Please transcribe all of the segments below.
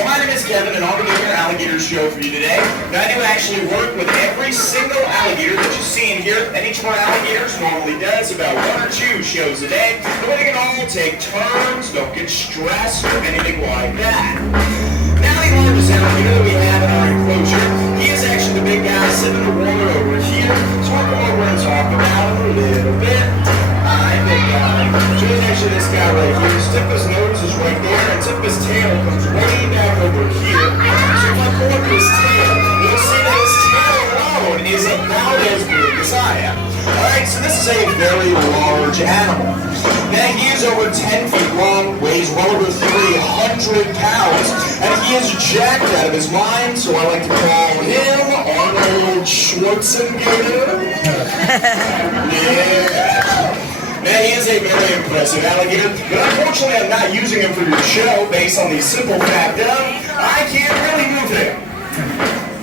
So my name is Kevin, and I'll be doing your alligator show for you today. Now, I do actually work with every single alligator that you see in here, and each of our alligators normally does about 1 or 2 shows a day. But we can all take turns, don't get stressed, or anything like that. Now, the largest alligator that we have in our enclosure, he is actually the big guy sitting in the water over here. So I'll come over and talk about him a little bit. Hi, big guy. So he's actually this guy right here. His tip of his nose is right there, and tip of his tail comes way back over here. So if I pull up his tail, you'll see that his tail alone is about as big as I am. Alright, so this is a very large animal. Now he is over 10 feet long, weighs well over 300 pounds, and he is jacked out of his mind, so I like to call him Arnold Schwarzenegger. Yeah. Now, he is a very impressive alligator, but unfortunately I'm not using him for your show based on the simple fact of I can't really move him.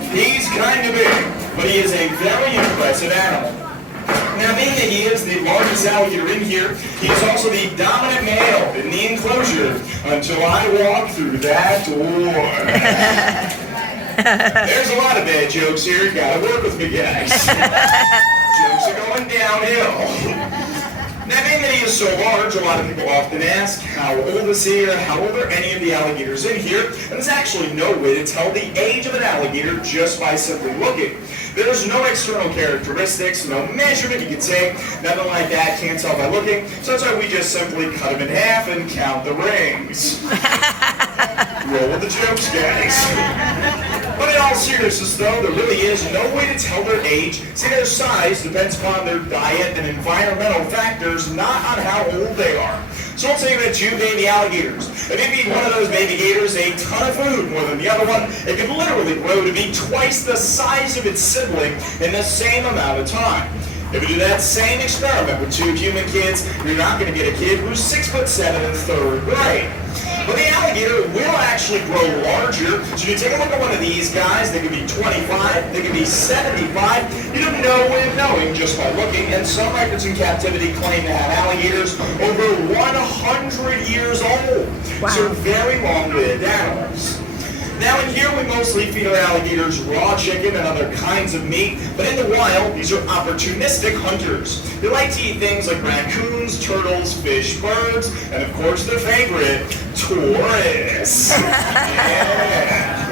He's kind of big, but he is a very impressive animal. Now, being that he is the largest alligator in here, he is also the dominant male in the enclosure until I walk through that door. There's a lot of bad jokes here. Gotta work with me, guys. Jokes are going downhill. Now, being that he is so large, a lot of people often ask, how old is he, or how old are any of the alligators in here? And there's actually no way to tell the age of an alligator just by simply looking. There's no external characteristics, no measurement you can take, nothing like that, can't tell by looking. So that's why we just simply cut him in half and count the rings. Roll with the jokes, guys. But in all seriousness, though, there really is no way to tell their age. See, their size depends upon their diet and environmental factors, not on how old they are. So let's say you have 2 baby alligators. If you feed one of those baby gators a ton of food more than the other one, it can literally grow to be twice the size of its sibling in the same amount of time. If you do that same experiment with 2 human kids, you're not going to get a kid who's 6'7" in 3rd grade. But the alligator will actually grow larger. So you take a look at one of these guys, they could be 25, they could be 75. You have no way of knowing just by looking. And some records in captivity claim to have alligators over 100 years old. Wow. So very long-lived animals. Now in here we mostly feed our alligators raw chicken and other kinds of meat, but in the wild these are opportunistic hunters. They like to eat things like raccoons, turtles, fish, birds, and of course their favorite, tourists. Yeah.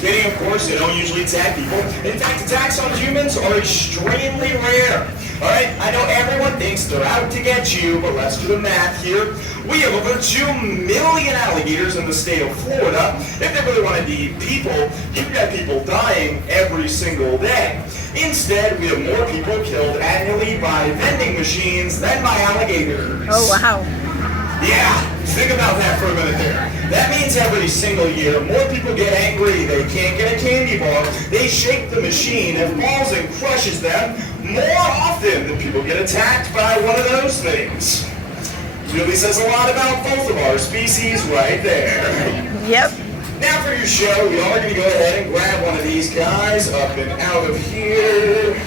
Kidding, of course, they don't usually attack people. In fact, attacks on humans are extremely rare. Alright, I know everyone thinks they're out to get you, but let's do the math here. We have over 2 million alligators in the state of Florida. If they really wanted to eat people, you've got people dying every single day. Instead, we have more people killed annually by vending machines than by alligators. Oh, wow. Yeah, think about that for a minute there. That means every single year, more people get angry, they can't get a candy bar, they shake the machine, it falls and crushes them more often than people get attacked by one of those things. Really says a lot about both of our species right there. Yep. Now for your show, we are going to go ahead and grab one of these guys up and out of here.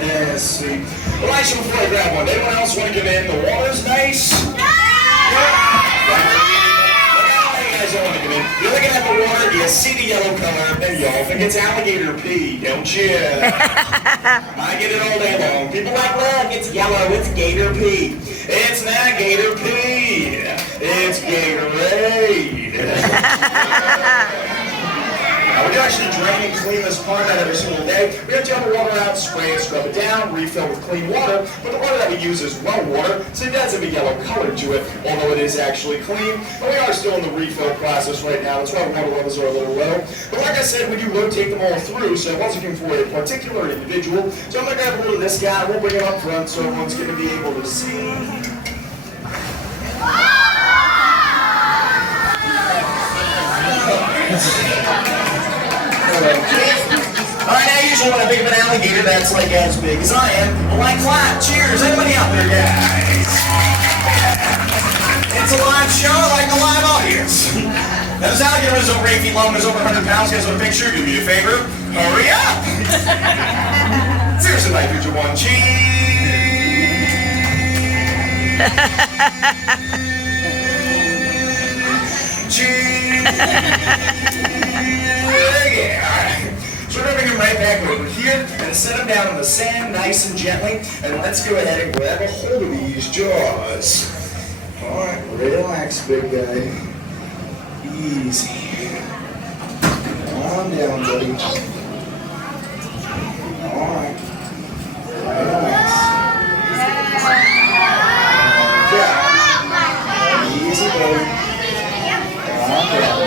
Let's see. Well, actually, before I grab one, anyone else want to get in? The water's nice? You're looking at the water, you see the yellow color, and y'all think it's alligator pee, don't you? I get it all day long. People like, look, it's yellow, it's gator pee. It's not gator pee. It's Gatorade. We do actually drain and clean this pond out every single day. We have to have the water out, spray it, scrub it down, refill with clean water. But the water that we use is well water, so it does have a yellow color to it, although it is actually clean. But we are still in the refill process right now. That's why the water levels are a little low. But like I said, we do rotate them all through, so I was looking for a particular individual. So I'm going to grab a hold of this guy. We'll bring him up front so everyone's going to be able to see. Alright, now usually when I think of an alligator that's like as big as I am, well, I clap. Cheers. Anybody out there, guys? It's a live show, like a live audience. Now, this alligator is over 8 feet long, is over 100 pounds. Guys, want a picture? Do me a favor. Hurry up. Seriously, like, 3, 2, 1, cheese. Cheese. Yeah. So we're going to bring him right back over here and set him down on the sand nice and gently. And let's go ahead and grab a hold of these jaws. All right, relax, big guy. Easy. Calm down, buddy. All right. Relax. Yeah. Easy, buddy. Calm down.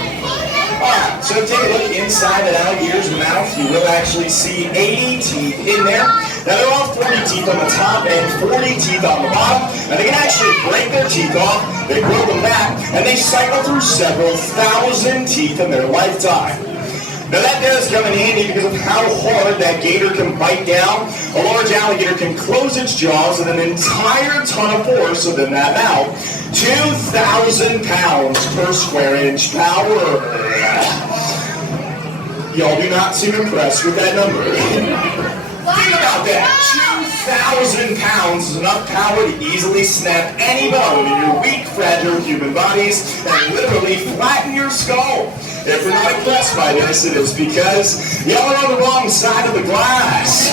Alright, so take a look inside that alligator's mouth. You will actually see 80 teeth in there. Now they're all 40 teeth on the top and 40 teeth on the bottom. And they can actually break their teeth off, they grow them back, and they cycle through several thousand teeth in their lifetime. Now that does come in handy because of how hard that gator can bite down. A large alligator can close its jaws with an entire ton of force within that mouth. 2,000 pounds per square inch power. Y'all do not seem impressed with that number. Think about that. 2,000 pounds is enough power to easily snap any bone in your weak, fragile human bodies and literally flatten your skull. If you're not impressed by this, it is because y'all are on the wrong side of the glass.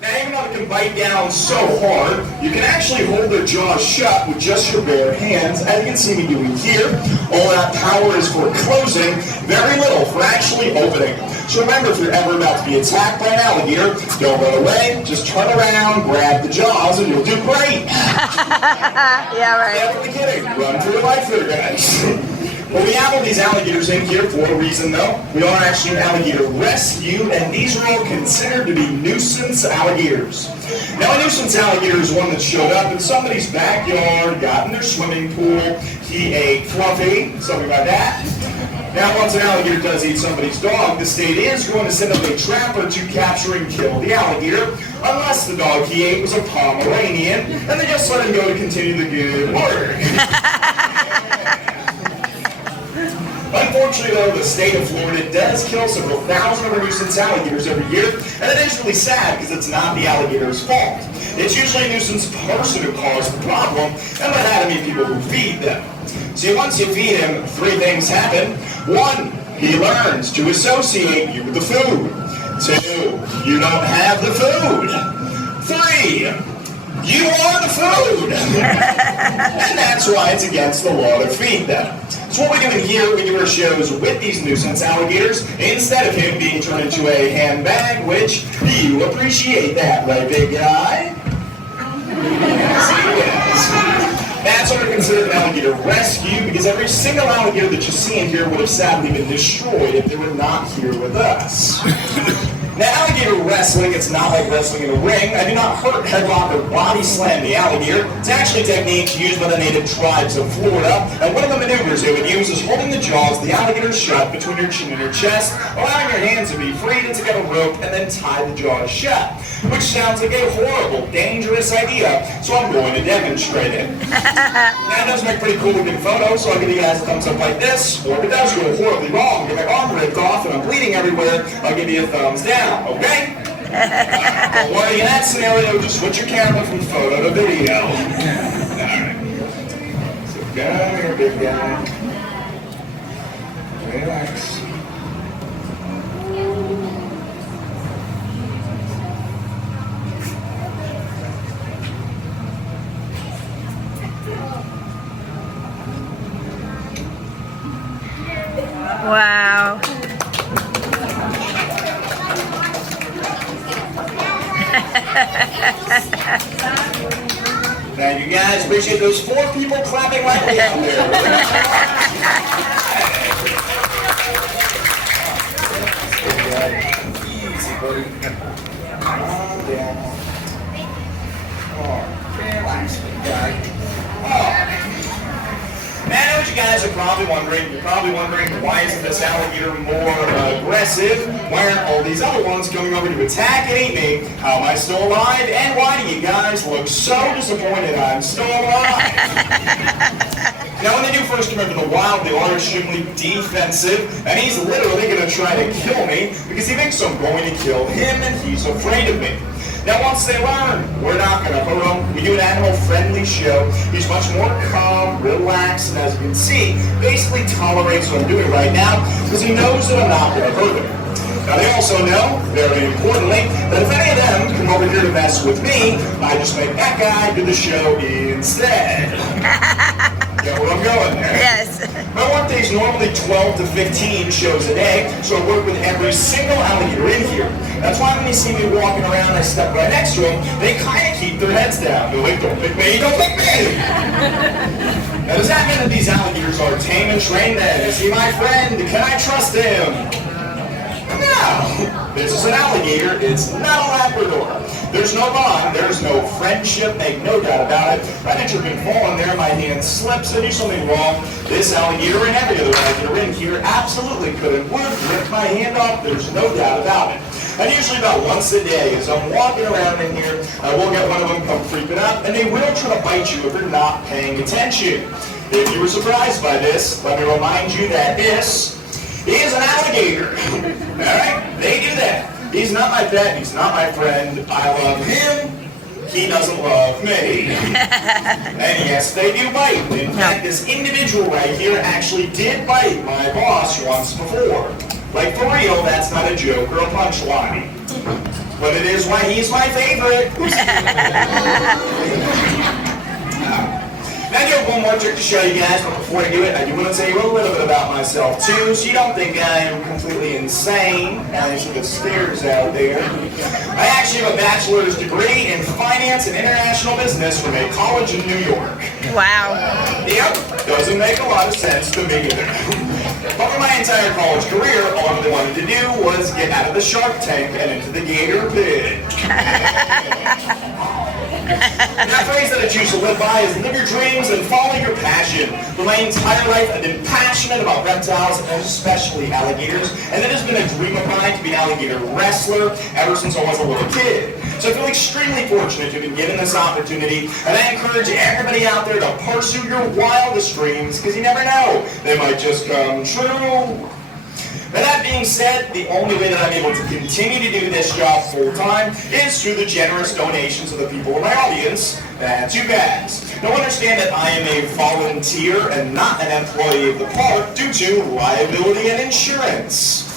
Now, even though it can bite down so hard, you can actually hold their jaws shut with just your bare hands, as you can see me doing here. All that power is for closing, very little for actually opening. So remember, if you're ever about to be attacked by an alligator, don't run away, just turn around, grab the jaws, and you'll do great. Yeah, right. Definitely kidding. Run for your life there, guys. Well, we have all these alligators in here for a reason, though. We are actually an Alligator Rescue, and these are all considered to be nuisance alligators. Now, a nuisance alligator is one that showed up in somebody's backyard, got in their swimming pool, he ate Fluffy, something like that. Now, once an alligator does eat somebody's dog, the state is going to send up a trapper to capture and kill the alligator, unless the dog he ate was a Pomeranian, and they just let him go to continue the good work. Unfortunately, though, the state of Florida does kill several thousand of our nuisance alligators every year, and it is really sad because it's not the alligator's fault. It's usually a nuisance person who caused the problem, and by that I mean people who feed them. See, once you feed him, three things happen. One, he learns to associate you with the food. Two, you don't have the food. Three, you are the food. And that's why it's against the law to feed them. So what we're doing here, we do our shows with these nuisance alligators instead of him being turned into a handbag, which you appreciate that, right, big guy? Yes, yes. That's why we're considered an Alligator Rescue, because every single alligator that you see in here would have sadly been destroyed if they were not here with us. Now, Alligator Wrestling, it's not like wrestling in a ring. I do not hurt, headlock, or body slam the alligator. It's actually techniques used by the native tribes of Florida, and one of the maneuvers they would use is holding the jaws of the alligator shut between your chin and your chest, allowing your hands to be free to get a rope and then tie the jaws shut, which sounds like a horrible, dangerous idea, so I'm going to demonstrate it. Now, it does make pretty cool looking photos, so I'll give you guys a thumbs up like this, or if it does go horribly wrong, get my arm ripped off and I'm bleeding everywhere, I'll give you a thumbs down. Okay? Don't worry, in that scenario, just switch your camera from photo to video. Alright. So come here, big guy. Relax. Wow. Now, you guys appreciate those 4 people clapping like me out there. Easy, buddy. Calm down. Oh, relax, big guy. Oh. Now, I know what you guys are probably wondering. You're probably wondering, why isn't this alligator more aggressive? Why aren't all these other ones coming over to attack and eat me? How am I still alive? And why do you guys look so disappointed I'm still alive? Now, when they do first come into the wild, they are extremely defensive, and he's literally going to try to kill me because he thinks I'm going to kill him, and he's afraid of me. Now once they learn, we're not going to hurt them. We do an animal-friendly show. He's much more calm, relaxed, and as you can see, basically tolerates what I'm doing right now because he knows that I'm not going to hurt him. Now they also know, very importantly, that if any of them come over here to mess with me, I just make that guy do the show instead. Get where I'm going there? Yes. My work day is normally 12 to 15 shows a day, so I work with every single alligator in here. That's why when you see me walking around, I step right next to them, they kind of keep their heads down. They're like, don't pick me, don't pick me! Now does that mean that these alligators are tame and trained then? Is he my friend? Can I trust him? No! This is an alligator, it's not a Labrador. There's no bond, there's no friendship, make no doubt about it. Right at your falling there, my hand slips, I do something wrong. This alligator and every other alligator in here absolutely could and would rip my hand off, there's no doubt about it. And usually about once a day, as I'm walking around in here, I will get one of them come creeping up, and they will try to bite you if you're not paying attention. If you were surprised by this, let me remind you that this is an alligator. Alright? They do that. He's not my pet, he's not my friend. I love him, he doesn't love me. And yes, they do bite. In fact, this individual right here actually did bite my boss once before. Like for real, that's not a joke or a punchline. But it is why he's my favorite. Now I do have one more trick to show you guys, but before I do it, I do want to tell you a little bit about myself too, so you don't think I am completely insane. Now you see the stairs out there. I actually have a bachelor's degree in finance and international business from a college in New York. Wow. Yep, doesn't make a lot of sense to me either. Over my entire college career, all I really wanted to do was get out of the Shark Tank and into the Gator Pit. That phrase that I choose to live by is live your dreams and follow your passion. For my entire life, I've been passionate about reptiles and especially alligators, and it has been a dream of mine to be an alligator wrestler ever since I was a little kid. So I feel extremely fortunate to have been given this opportunity, and I encourage everybody out there to pursue your wildest dreams, because you never know, they might just come true. Now that being said, the only way that I'm able to continue to do this job full-time is through the generous donations of the people in my audience. That's you guys. Now understand that I am a volunteer and not an employee of the park due to liability and insurance.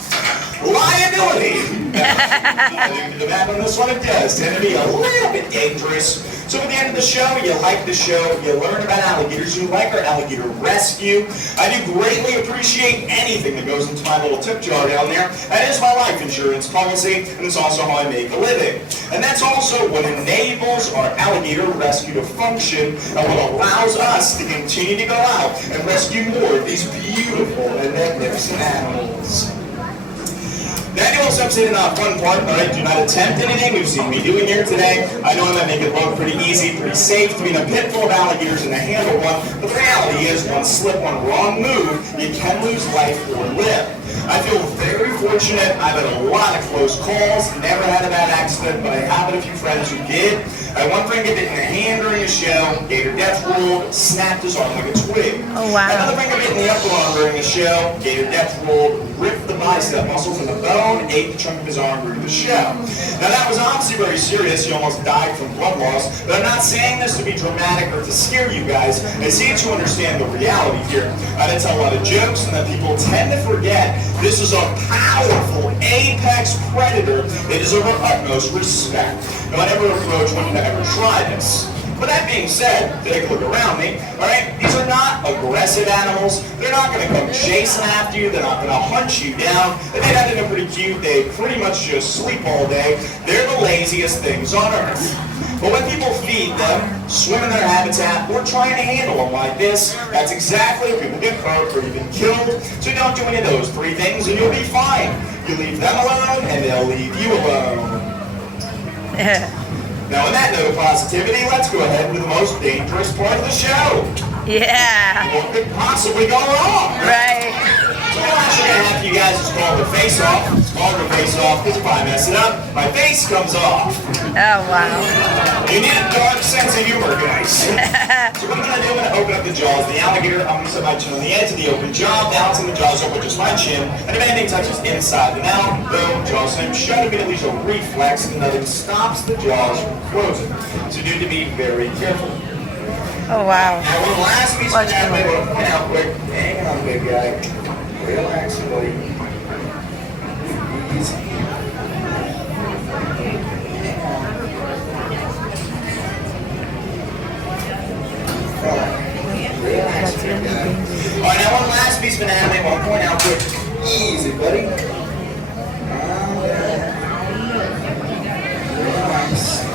Liability! I think the map on this one, it does tend to be a little bit dangerous. So at the end of the show, you like the show, you learn about alligators, you like our Alligator Rescue. I do greatly appreciate anything that goes into my little tip jar down there. That is my life insurance policy, and it's also how I make a living. And that's also what enables our Alligator Rescue to function and what allows us to continue to go out and rescue more of these beautiful and magnificent animals. Now, I do also say in that fun part, alright, do not attempt anything you've seen me doing here today. I know I'm going to make it look pretty easy, pretty safe to be in a pit full of alligators and to handle one, but the reality is, one slip, one wrong move, you can lose life or limb. I feel very fortunate. I've had a lot of close calls, never had a bad accident, but I have had a few friends who did. I had one friend get hit in the hand during a show, Gator death rolled, snapped his arm like a twig. Oh, wow. Another friend got hit in the upper arm during a show, Gator death rolled, ripped the bicep muscle from the bone, ate the chunk of his arm during the show. Now that was obviously very serious. He almost died from blood loss, but I'm not saying this to be dramatic or to scare you guys. I say it to understand the reality here. I did tell a lot of jokes, and that people tend to forget this is a powerful apex predator. It is of our utmost respect. Now I never approach one to ever try this. But that being said, take a look around me, alright? These are not aggressive animals. They're not going to come chasing after you. They're not going to hunt you down. If they had it pretty cute, they pretty much just sleep all day. They're the laziest things on earth. But when people feed them, swim in their habitat, or trying to handle them like this, that's exactly when people get hurt or even killed. So don't do any of those three things and you'll be fine. You leave them alone and they'll leave you alone. Now, on that note of positivity, let's go ahead with the most dangerous part of the show. Yeah. What could possibly go wrong? Right. So I'm actually going to have you guys just call the face off. It's called the face off because if I mess it up, my face comes off. Oh, wow. You need a dark sense of humor, guys. So So what I'm going to do, I'm going to open up the jaws of the alligator. I'm going to set my chin on the edge of the open jaw, balancing the jaws up with just my chin. And if anything touches inside the mouth, boom, jaw slam shut. Immediately show reflex, and nothing stops the jaws from closing. So you need to be very careful. Oh, wow. Now, one last piece of anatomy I want to point out quick. Hang on, big guy. Relax, buddy. Easy. Relax, big guy. All right, now one last piece of anatomy I want to point out quick. Easy, buddy. Relax.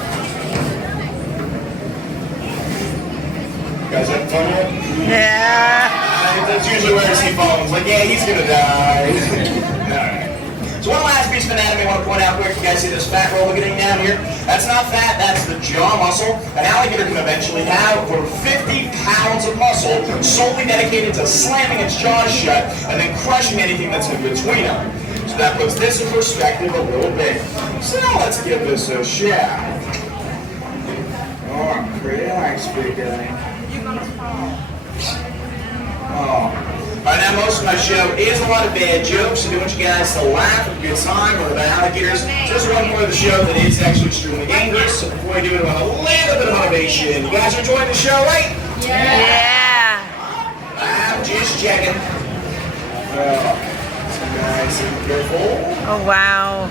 You guys having fun yet? Yeah. That's usually where I see phones. Like, yeah, he's gonna die. Alright. So one last piece of anatomy I want to point out quick. You guys see this fat roller getting down here? That's not fat, that's the jaw muscle. An alligator can eventually have over 50 pounds of muscle solely dedicated to slamming its jaws shut and then crushing anything that's in between them. So that puts this in perspective a little bit. So now let's give this a shot. Alright, relax, big guy. Oh. Right now, most of my show is a lot of bad jokes. I do want you guys to laugh, have a good time with the alligators. Just one more of the show that is actually extremely dangerous. So before I do it, I want a little bit of motivation. You guys are enjoying the show, right? Yeah. I'm just checking. Nice and careful. Oh, wow.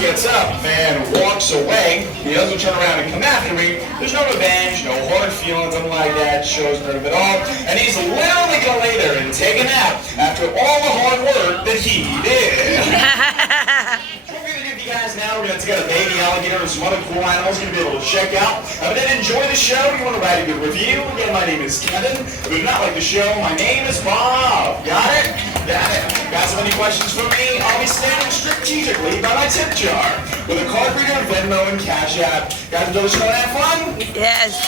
Gets up and walks away. He doesn't turn around and come after me. There's no revenge, no hard feelings, nothing like that. Shows none of it all. And he's literally gonna lay there and take a nap after all the hard work that he did. What we're gonna do with you guys now, we're gonna take out a baby alligator and some other cool animals you're gonna be able to check out. If you did enjoy the show, you want to write a good review. Again, my name is Kevin. If you do not like the show, my name is Bob. Got it? Got it. Guys have any questions for me? I'll be standing strategically by my tip jar with a card reader, Venmo, and Cash App. Guys, enjoy the show and have fun? Yes.